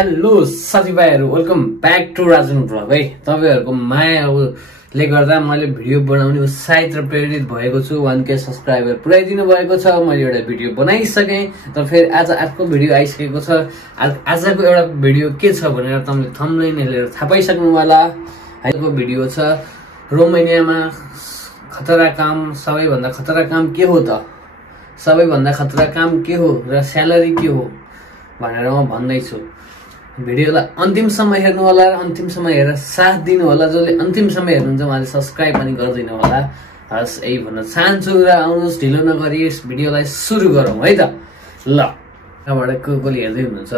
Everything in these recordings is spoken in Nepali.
हेलो साथीभाइहरु welcome back to Rajan blog है। तपाईहरुको मायाले गर्दा मैले भिडियो बनाउने उत्साहित र प्रेरित भएको छु। 1K सब्स्क्राइबर पुर्याइदिनु भएको छ। मैले एउटा भिडियो बनाइसके तर फेरि आज अर्को भिडियो आइसकेको छ। आजको एउटा भिडियो के छ भनेर तपाईले थम्बनेल हेरेर थाहा पाइसक्नु होला। आजको भिडियो छ रोमानियामा खतरा काम, सबैभन्दा खतरा काम के हो त, सबैभन्दा खतरा काम के हो र स्यालेरी के हो भनेर म भन्दै छु। भिडियोलाई अन्तिमसम्म हेर्नु होला र अन्तिमसम्म हेरेर साथ दिनु होला। जसले अन्तिमसम्म हेर्नुहुन्छ उहाँले सब्स्क्राइब पनि गरिदिनु होला। हस् यही भन्न चाहन्छु र आउनुहोस् ढिलो नगरी भिडियोलाई सुरु गरौँ है त। ल यहाँबाट कसले हेर्दै हुनुहुन्छ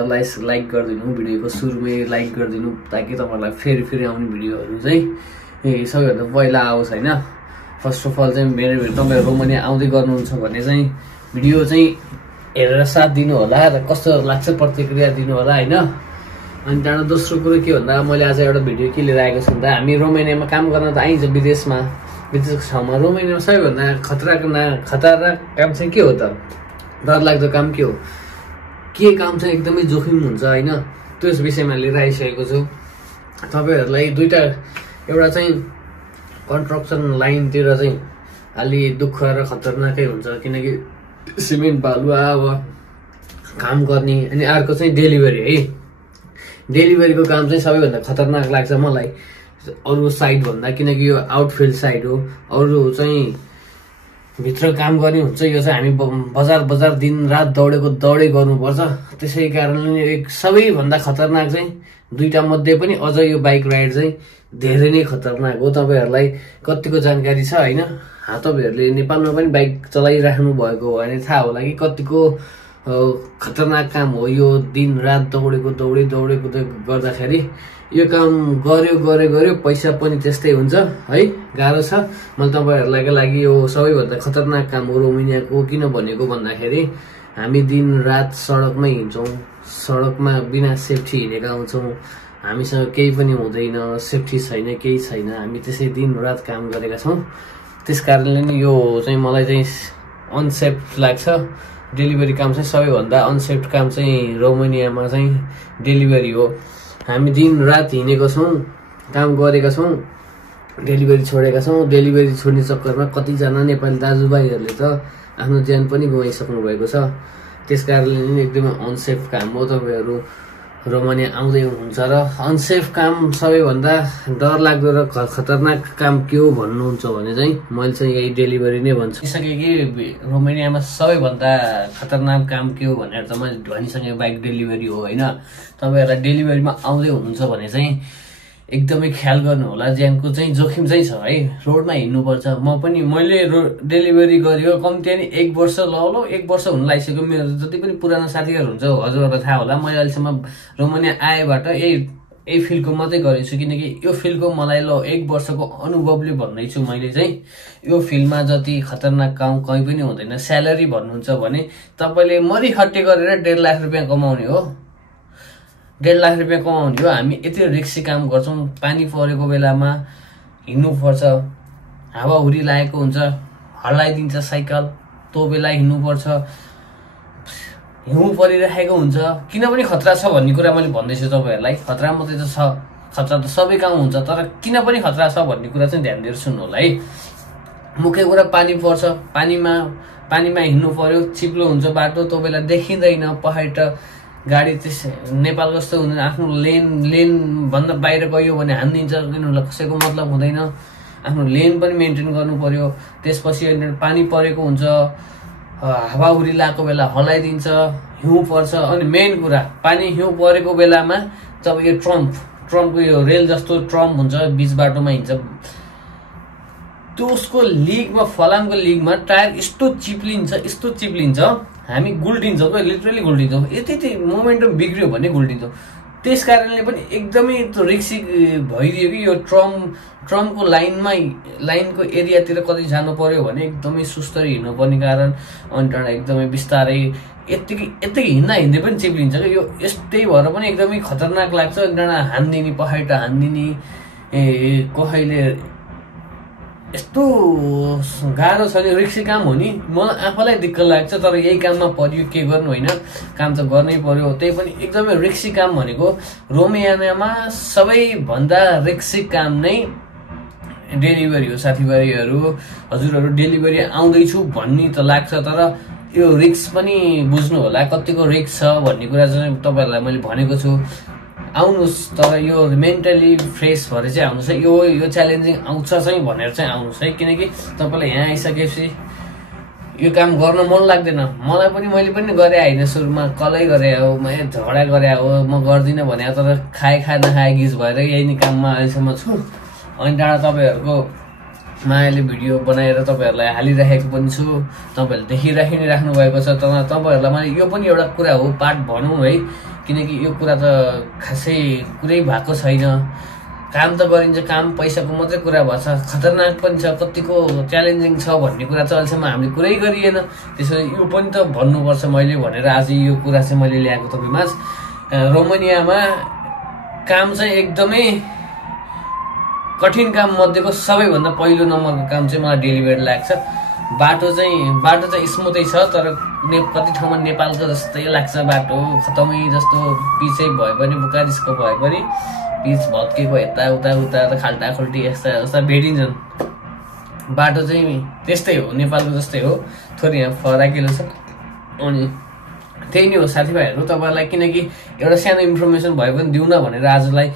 लाइक गरिदिनु, भिडियोको सुरुमै लाइक गरिदिनु ताकि तपाईँहरूलाई फेरि फेरि आउने भिडियोहरू चाहिँ सबैभन्दा पहिला आओस् होइन। फर्स्ट अफ अल चाहिँ मेरो तपाईँ रोमानिया आउँदै गर्नुहुन्छ भने चाहिँ भिडियो चाहिँ हेरेर साथ दिनु होला र कस्तो लाग्छ प्रतिक्रिया दिनु होला होइन। अनि त्यहाँबाट दोस्रो कुरो के भन्दा मैले आज एउटा भिडियो के लिएर आएको छु भन्दा हामी रोमानियामा काम गर्न त आइन्छ विदेशको ठाउँमा। रोमानियामा सबैभन्दा खतरा काम चाहिँ के हो त, डरलाग्दो काम के हो, के काम चाहिँ एकदमै जोखिम हुन्छ होइन, त्यस विषयमा लिएर आइसकेको छु तपाईँहरूलाई। दुईटा, एउटा चाहिँ कन्स्ट्रक्सन लाइनतिर चाहिँ अलि दुःख र खतरनाकै हुन्छ किनकि सिमेन्ट बालुवा अब काम गर्ने, अनि अर्को चाहिँ डेलिभरी है। डेलिभरीको काम चाहिँ सबैभन्दा खतरनाक लाग्छ मलाई अरू साइड भन्दा, किनकि यो आउटफिल्ड साइड हो। अरू चाहिँ भित्र काम गर्ने हुन्छ, यो चाहिँ हामी बजार दिन रात दौडै गर्नुपर्छ। त्यसै कारणले सबैभन्दा खतरनाक चाहिँ दुईटा मध्ये पनि अझ यो बाइक राइड चाहिँ धेरै नै खतरनाक हो। तपाईँहरूलाई कतिको जानकारी छ होइन, तपाईँहरूले नेपालमा पनि बाइक चलाइराख्नु भएको हो भने थाहा होला कि कतिको खतरनाक काम हो यो। दिन रात दौडेको गर्दाखेरि यो काम गर्यो पैसा पनि त्यस्तै हुन्छ है, गाह्रो छ। मैले तपाईँहरूलाई लागि यो सबैभन्दा खतरनाक काम हो रोमानियाको। किन भनेको भन्दाखेरि हामी दिन रात सडकमै हिँड्छौँ, सडकमा बिना सेफ्टी हिँडेका हुन्छौँ, हामीसँग केही पनि हुँदैन, सेफ्टी छैन, केही छैन, हामी त्यसै दिन रात काम गरेका छौँ। त्यस कारणले नै यो चाहिँ मलाई चाहिँ अनसेफ लाग्छ। डेलिभरी काम चाहिँ सबैभन्दा अनसेफ काम चाहिँ रोमानियामा चाहिँ डेलिभरी हो। हामी दिन रात हिँडेको छौँ, काम गरेका छौँ, डेलिभरी छोडेका छौँ। डेलिभरी छोड्ने चक्करमा कतिजना नेपाली दाजुभाइहरूले त आफ्नो ज्यान पनि गुमाइसक्नु भएको छ। त्यस कारणले नै एकदमै अनसेफ काम हो। तपाईँहरू रोमानिया आउँदै हुनुहुन्छ र अनसेफ काम सबैभन्दा डरलाग्दो र खतरनाक काम के हो भन्नुहुन्छ भने चाहिँ मैले चाहिँ यही डेलिभरी नै भन्छु। भनिसकेँ कि रोमानियामा सबैभन्दा खतरनाक काम के हो भनेर त मैले भनिसकेँ, बाइक डेलिभरी हो होइन। तपाईँहरूलाई डेलिभरीमा आउँदै हुनुहुन्छ भने चाहिँ एकदमै ख्याल गर्नु होला, ज्यानको चाहिँ जोखिम चाहिँ छ है। रोडमा हिँड्नुपर्छ। मैले डेलिभरी गरेको कम्ती नि 1 वर्ष ल 1 वर्ष हुन लागिसक्यो। मेरो जति पनि पुरानो साथीहरू हुन्छ हजुरहरूलाई थाहा होला, मैले अहिलेसम्म रोमानिया आएबाट यही फिल्डको मात्रै गरेको छु। किनकि यो फिल्डको मलाई 1 वर्षको अनुभवले भन्दैछु मैले चाहिँ यो फिल्डमा जति खतरनाक काम कहीँ पनि हुँदैन। स्यालेरी भन्नुहुन्छ भने तपाईँले मरिहट्टे गरेर 1.5 लाख रुपियाँ कमाउने हो, 1.5 लाख रुपियाँ कमाउने हो। हामी यति रिक्सी काम गर्छौँ, पानी परेको बेलामा हिँड्नुपर्छ, हावाहुरी लागेको हुन्छ, हल्लाइदिन्छ साइकल, त्यो बेला हिँड्नुपर्छ, हिउँ परिरहेको हुन्छ। किनभने खतरा छ भन्ने कुरा मैले भन्दैछु तपाईँहरूलाई। खतरा मात्रै त छ, खतरा त सबै काम हुन्छ, तर किन पनि खतरा छ भन्ने कुरा चाहिँ ध्यान दिएर सुन्नु होला है। मुख्य कुरा पानी पर्छ, पानीमा हिँड्नु पर्यो, चिप्लो हुन्छ बाटो, त्यो बेला देखिँदैन पहाड गाडी। त्यस नेपाल जस्तो हुँदैन, आफ्नो लेन भन्दा बाहिर गयो भने हानिदिन्छ, किनभने कसैको मतलब हुँदैन। आफ्नो लेन पनि मेन्टेन गर्नु पर्यो। त्यसपछि पानी परेको हुन्छ, हावाहुरी लागेको बेला हल्लाइदिन्छ, हिउँ पर्छ। अनि मेन कुरा पानी हिउँ परेको बेलामा तपाईँको ट्रम्पको यो रेल जस्तो ट्रम्प हुन्छ, बिच बाटोमा हिँड्छ, त्यो उसको लिगमा फलामको लिगमा टायर यस्तो चिप्लिन्छ हामी गुल्टिन्छौँ, लिटरली गुल्टिन्छौँ। यति मोमेन्टम बिग्रियो भने गुल्टिन्छौँ। त्यस कारणले पनि एकदमै रिक्सी भइदियो कि यो ट्रम्पको लाइनको एरियातिर कतै जानु पर्यो भने एकदमै सुस्तरी हिँड्नुपर्ने कारण। अनि त्यहाँबाट एकदमै बिस्तारै यत्तिकै हिँड्दै पनि चिप्लिन्छ कि यो। यस्तै भएर पनि एकदमै खतरनाक लाग्छ। त्यहाँबाट हानिदिने, पहाड हानिदिने, कसैले यस्तो गाह्रो छ नि, रिक्सी काम हो नि। मलाई आफैलाई दिक्क लाग्छ, तर यही काममा पर्यो, के गर्नु होइन, काम त गर्नै पर्यो। त्यही पनि एकदमै रिक्सी काम भनेको रोमानियामा सबैभन्दा रिक्सी काम नै डेलिभरी हो। साथीभाइहरू, हजुरहरू डेलिभरी आउँदैछु भन्ने त लाग्छ, तर यो रिक्स पनि बुझ्नु होला, कतिको रिक्स छ भन्ने कुरा चाहिँ तपाईँहरूलाई मैले भनेको छु। आउनुहोस्, तर यो मेन्टली फ्रेस भएर चाहिँ आउनुहोस् है। यो च्यालेन्जिङ आउँछ चाहिँ भनेर चाहिँ आउनुहोस् है, किनकि तपाईँलाई यहाँ आइसकेपछि यो काम गर्न मन लाग्दैन। मलाई पनि, मैले पनि गरेँ होइन, सुरुमा कलै गरेँ हो, मैले झगडा गरेँ हो, म गर्दिनँ भने, तर खाए नखाए गिज भएर यही नै काममा अहिलेसम्म छु। अनि टाढा तपाईँहरूको मायाले भिडियो बनाएर तपाईँहरूलाई हालिराखेको पनि छु, तपाईँहरूले देखिराखि नै राख्नु भएको छ। तर तपाईँहरूलाई मैले यो पनि एउटा कुरा हो, पार्ट भनौँ है, किनकि यो कुरा त खासै कुरै भएको छैन। काम त गरिन्छ, काम पैसाको मात्रै कुरा भएको छ, खतरनाक पनि छ, कतिको च्यालेन्जिङ छ भन्ने कुरा चाहिँ अहिलेसम्म हामीले कुरै गरिएन। त्यसैले यो पनि त भन्नुपर्छ मैले भनेर आज यो कुरा चाहिँ मैले ल्याएको तपाईँमाझ। रोमानियामा काम चाहिँ एकदमै कठिन काम मध्येको सबैभन्दा पहिलो नम्बरको काम चाहिँ मलाई डेलिभरी लाग्छ। बाटो चाहिँ स्मुथै छ, तर कति ठाउँमा नेपालको जस्तै लाग्छ बाटो, खतमै जस्तो पिचै भए पनि, बुकारिसको भए पनि पिच भत्केको यताउता त खाल्टाखुल्टी यस्ता भेटिन्छन्। बाटो चाहिँ त्यस्तै हो, नेपालको जस्तै हो, थोरै यहाँ फराकिलो छ। अनि त्यही नै हो साथीभाइहरू तपाईँहरूलाई, किनकि एउटा सानो इन्फर्मेसन भए पनि दिउँ न भनेर आजलाई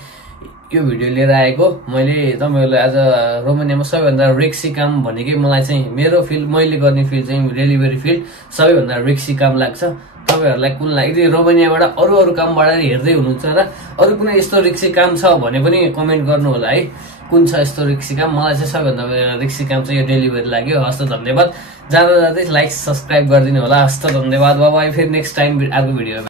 यो भिडियो लिएर आएको मैले तपाईँहरूलाई। आज रोमानियामा सबैभन्दा रिक्सी काम भनेकै मलाई चाहिँ, मेरो फिल्ड, मैले गर्ने फिल्ड चाहिँ डेलिभरी फिल्ड सबैभन्दा रिक्सी काम लाग्छ। तपाईँहरूलाई कुन लाग्यो? रोमानियाबाट अरू कामबाट हेर्दै हुनुहुन्छ र अरू कुनै यस्तो रिक्सी काम छ भने पनि कमेन्ट गर्नु होला है, कुन छ यस्तो रिक्सी काम। मलाई चाहिँ सबैभन्दा रिक्सी काम चाहिँ यो डेलिभरी लाग्यो। हस्त धन्यवाद। जाँदै लाइक सब्सक्राइब गरिदिनु होला। हस्त धन्यवाद। बाइ, फेरि नेक्स्ट टाइम अर्को भिडियो।